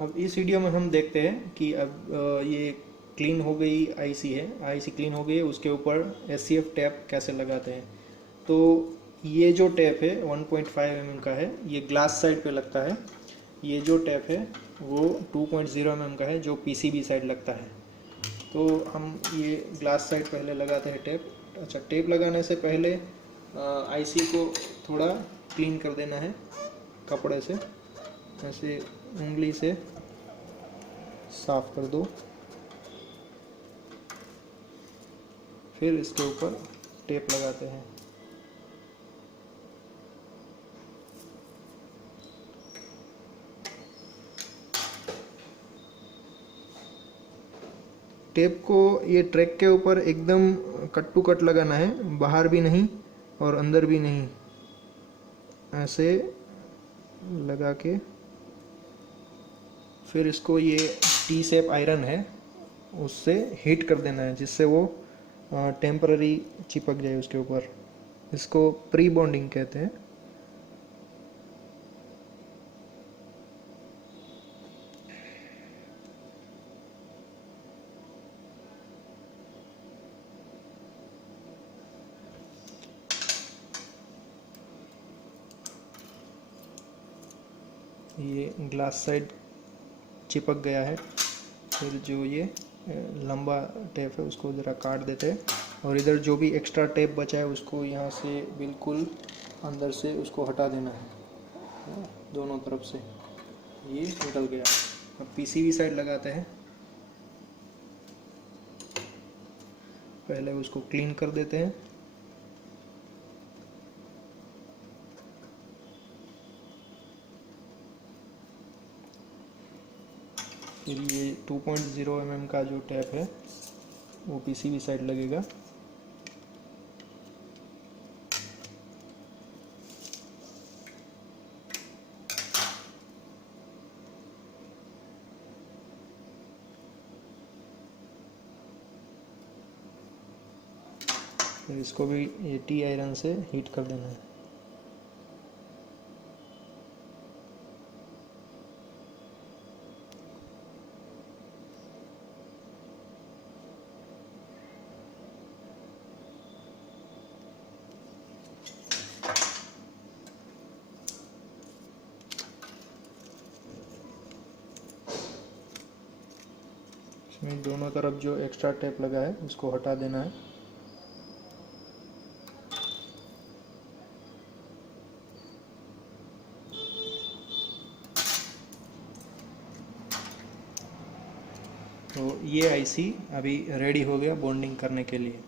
अब इस वीडियो में हम देखते हैं कि अब ये क्लीन हो गई आईसी है, आईसी क्लीन हो गई है, उसके ऊपर SCF टैप कैसे लगाते हैं। तो ये जो टैप है 1.5 mm का है, ये ग्लास साइड पे लगता है। ये जो टैप है वो 2.0 mm का है जो PCB साइड लगता है। तो हम ये ग्लास साइड पहले लगाते हैं टेप। अच्छा, टेप लगाने से पहले आईसी को थोड़ा क्लीन कर देना है कपड़े से, ऐसे उंगली से साफ कर दो। फिर इसके ऊपर टेप लगाते हैं। टेप को ये ट्रैक के ऊपर एकदम कट टू कट लगाना है, बाहर भी नहीं और अंदर भी नहीं, ऐसे लगा के फिर इसको ये टी शेप आयरन है उससे हीट कर देना है, जिससे वो टेम्पररी चिपक जाए उसके ऊपर। इसको प्री बॉन्डिंग कहते हैं। ये ग्लास साइड चिपक गया है। फिर जो ये लंबा टेप है उसको ज़रा काट देते हैं, और इधर जो भी एक्स्ट्रा टेप बचा है उसको यहाँ से बिल्कुल अंदर से उसको हटा देना है, दोनों तरफ से। ये निकल गया। अब PCB साइड लगाते हैं। पहले उसको क्लीन कर देते हैं। फिर ये 2.0 mm का जो टैप है वो PCB साइड लगेगा। फिर इसको भी ये टी आयरन से हीट कर देना है। इसमें दोनों तरफ जो एक्स्ट्रा टेप लगा है उसको हटा देना है। तो ये आईसी अभी रेडी हो गया बॉन्डिंग करने के लिए।